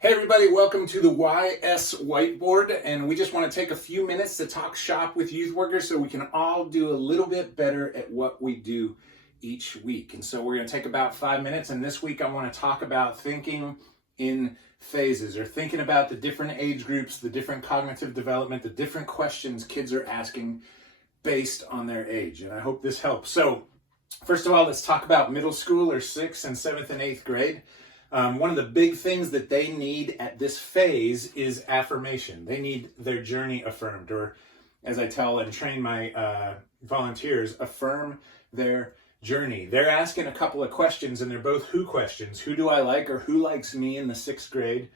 Hey everybody, welcome to the YS Whiteboard, and we just want to take a few minutes to talk shop with youth workers so we can all do a little bit better at what we do each week. And so we're going to take about 5 minutes, and this week I want to talk about thinking in phases, or thinking about the different age groups, the different cognitive development, the different questions kids are asking based on their age. And I hope this helps. So first of all, let's talk about middle school, or 6th and 7th and 8th grade. One of the big things that they need at this phase is affirmation. They need their journey affirmed, or as I tell and train my volunteers, affirm their journey. They're asking a couple of questions, and they're both who questions. Who do I like, or who likes me in the 6th grade?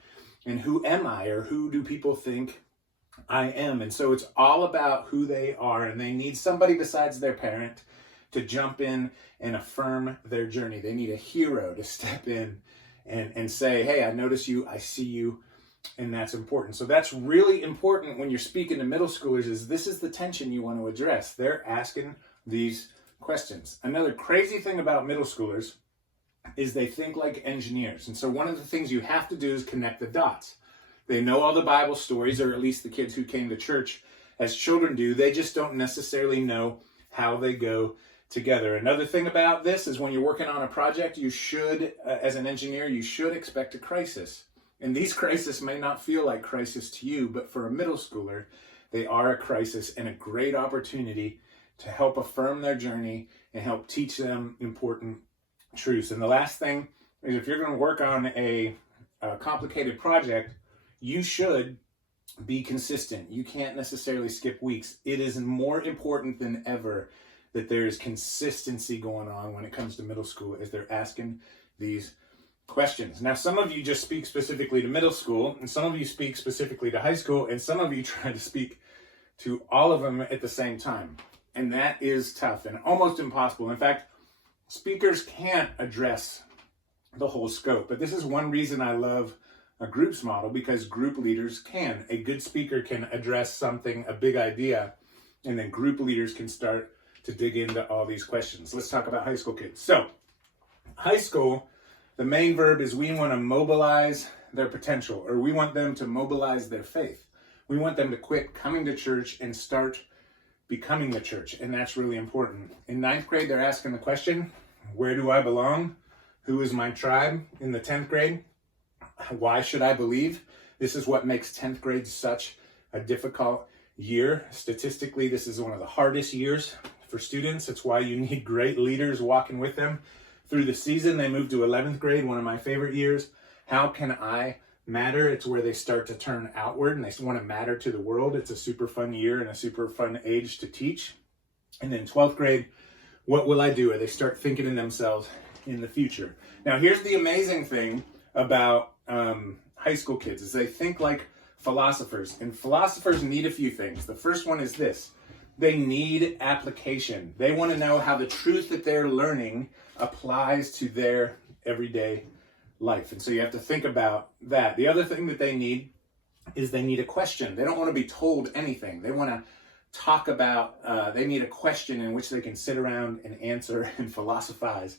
And who am I, or who do people think I am? And so it's all about who they are, and they need somebody besides their parent to jump in and affirm their journey. They need a hero to step in and say, hey, I notice you, I see you, and that's important. So that's really important when you're speaking to middle schoolers, is this is the tension you want to address. They're asking these questions. Another crazy thing about middle schoolers is they think like engineers. And so one of the things you have to do is connect the dots. They know all the Bible stories, or at least the kids who came to church as children do. They just don't necessarily know how they go together. Another thing about this is when you're working on a project, you should, as an engineer, you should expect a crisis. And these crises may not feel like crisis to you, but for a middle schooler, they are a crisis and a great opportunity to help affirm their journey and help teach them important truths. And the last thing is, if you're going to work on a complicated project, you should be consistent. You can't necessarily skip weeks. It is more important than ever that there is consistency going on when it comes to middle school, as they're asking these questions. Now, some of you just speak specifically to middle school, and some of you speak specifically to high school, and some of you try to speak to all of them at the same time. And that is tough and almost impossible. In fact, speakers can't address the whole scope. But this is one reason I love a groups model, because group leaders can. A good speaker can address something, a big idea, and then group leaders can start to dig into all these questions. Let's talk about high school kids. So, high school, the main verb is we want to mobilize their potential, or we want them to mobilize their faith. We want them to quit coming to church and start becoming the church, and that's really important. In 9th grade, they're asking the question, where do I belong? Who is my tribe? In the 10th grade, why should I believe? This is what makes 10th grade such a difficult year. Statistically, this is one of the hardest years for students. It's why you need great leaders walking with them through the season. They move to 11th grade, one of my favorite years. How can I matter? It's where they start to turn outward and they want to matter to the world. It's a super fun year and a super fun age to teach. And then 12th grade, what will I do? Or they start thinking in themselves in the future. Now, here's the amazing thing about high school kids, is they think like philosophers, and philosophers need a few things. The first one is this: they need application. They want to know how the truth that they're learning applies to their everyday life. And so you have to think about that. The other thing that they need is they need a question. They don't want to be told anything. They want to talk about, they need a question in which they can sit around and answer and philosophize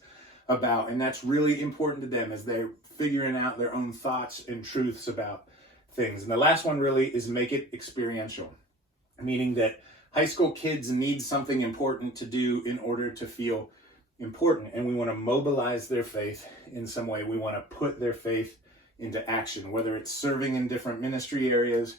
about. And that's really important to them as they're figuring out their own thoughts and truths about things. And the last one really is make it experiential, meaning that high school kids need something important to do in order to feel important. And we want to mobilize their faith in some way. We want to put their faith into action, whether it's serving in different ministry areas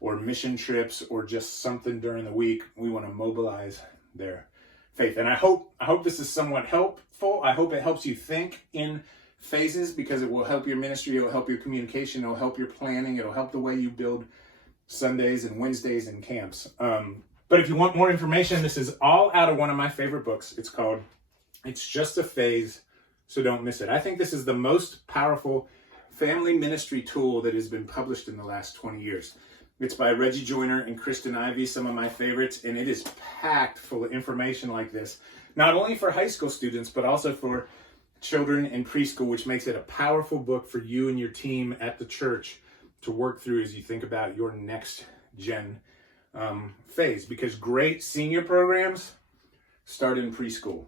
or mission trips or just something during the week. We want to mobilize their faith. And I hope this is somewhat helpful. I hope it helps you think in phases, because it will help your ministry, it will help your communication, it will help your planning, it will help the way you build Sundays and Wednesdays and camps. But if you want more information, this is all out of one of my favorite books. It's called It's Just a Phase, So Don't Miss It. I think this is the most powerful family ministry tool that has been published in the last 20 years. It's by Reggie Joyner and Kristen Ivy, some of my favorites, and it is packed full of information like this, not only for high school students, but also for children in preschool, which makes it a powerful book for you and your team at the church to work through as you think about your next gen phase, because great senior programs start in preschool.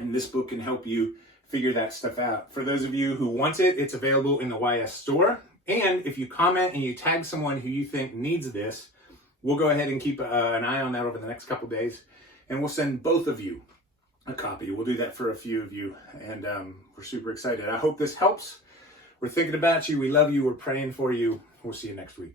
And this book can help you figure that stuff out. For those of you who want it, it's available in the YS store. And if you comment and you tag someone who you think needs this, we'll go ahead and keep an eye on that over the next couple days, and we'll send both of you a copy. We'll do that for a few of you, and we're super excited. I hope this helps. We're thinking about you. We love you. We're praying for you. We'll see you next week.